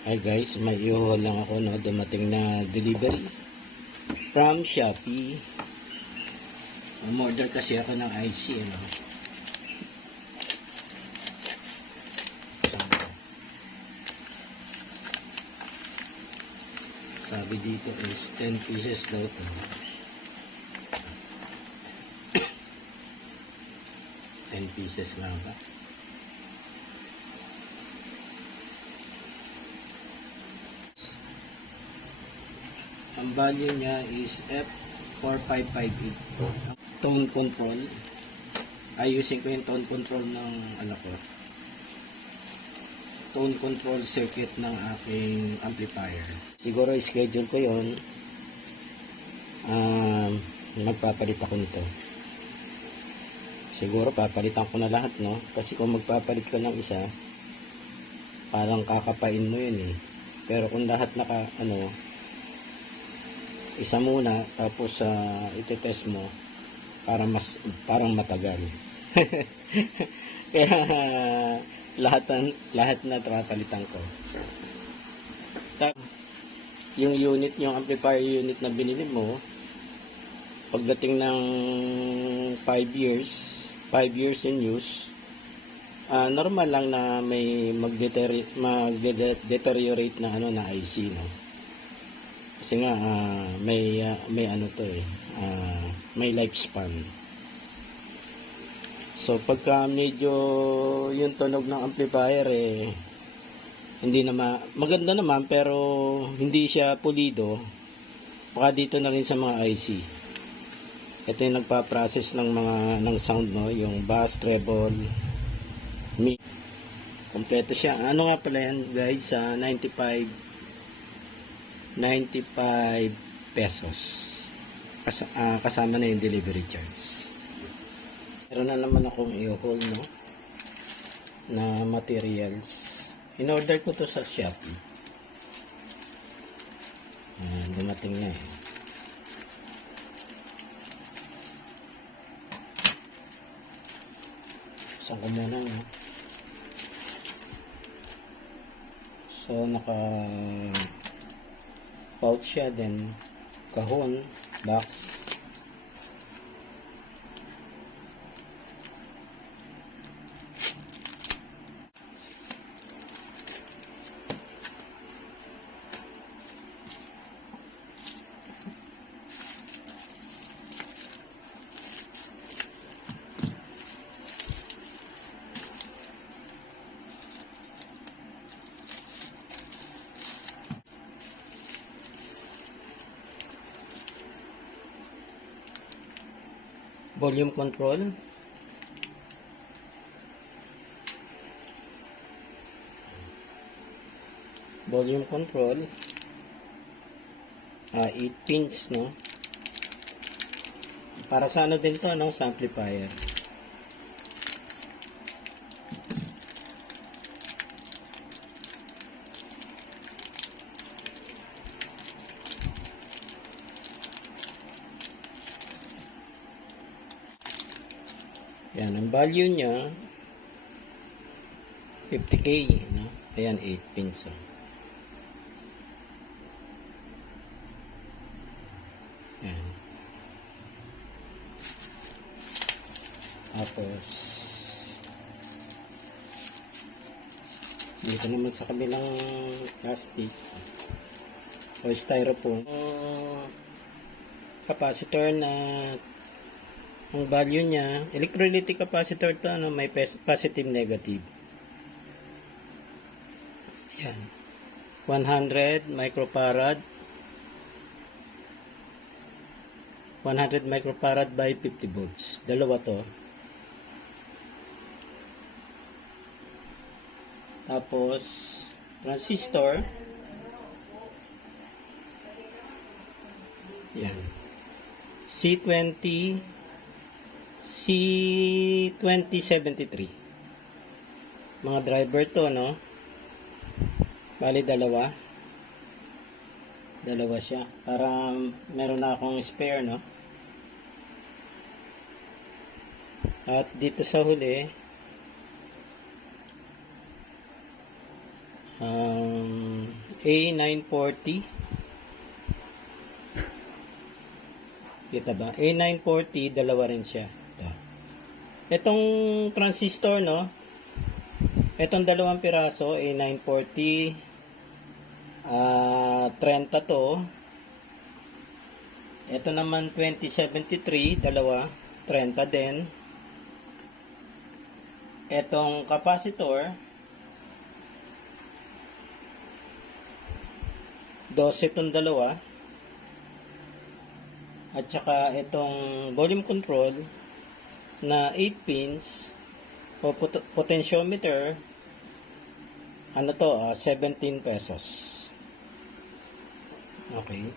Hi guys, may iuhol lang ako no, dumating na delivery from Shopee. Umorder kasi ako ng IC, ano. Sabi dito is 10 pieces daw to. Ten pieces lang ba? Ang value niya is F4558. Tone control. Ayusin ko yung tone control ng ano ko. Tone control circuit ng aking amplifier. Siguro schedule ko yon. Um, magpapalit ako nito. Siguro papalitan ko na lahat, no? Kasi kung magpapalit ka ng isa, parang kakapain mo yun eh. Pero kung lahat naka, ano, isa muna tapos uh, ite-test mo para mas parang matagal. Kaya lahat ng- lahat na papalitan ko. Yung unit, yung amplifier unit na binili mo, pagdating ng 5 years, 5 years in use, ah, normal lang na may mag-deteriorate mag-deteriorate na ano na IC no. Kasi nga ah, may ah, may ano to eh, ah, may lifespan. So pagka medyo yung tunog ng amplifier eh hindi naman maganda naman pero hindi siya pulido. Baka dito na rin sa mga IC. Ito yung nagpa-process ng mga ng sound no, yung bass, treble, mid. Kompleto siya. Ano nga pala yan guys, sa 95 95 pesos. Kas- ah, kasama na yung delivery charge. Meron na naman akong i-haul, no? Na materials. In-order ko to sa Shopee. Ayan, dumating na eh. Saan ko muna, no? So, naka pouch siya, then kahon, box. Volume control. Volume control. Ah, 8 pins, no? Para sa ano din to, no? Sa amplifier. Yan, ang value niya 50k, no? Ayan, 8 pins. Oh. Yan. Tapos, dito naman sa kabilang plastic o styrofoam. Capacitor na ang value niya, electrolytic capacitor to, ano, may positive negative. Yan. 100 microfarad. 100 microfarad by 50 volts. Dalawa to. Tapos, transistor. Yan. C20 C2073. Mga driver to, no? Bali, dalawa. Dalawa siya. Para meron na akong spare, no? At dito sa huli, Um, A940. Kita ba? A940, dalawa rin siya. Ito. Itong transistor, no? Itong dalawang piraso, A940, ah 30 to. Ito naman 2073, dalawa, 30 din. Etong capacitor, 12 itong dalawa. At saka itong volume control na 8 pins o pot- potentiometer ano to, ah, 17 pesos. Okay.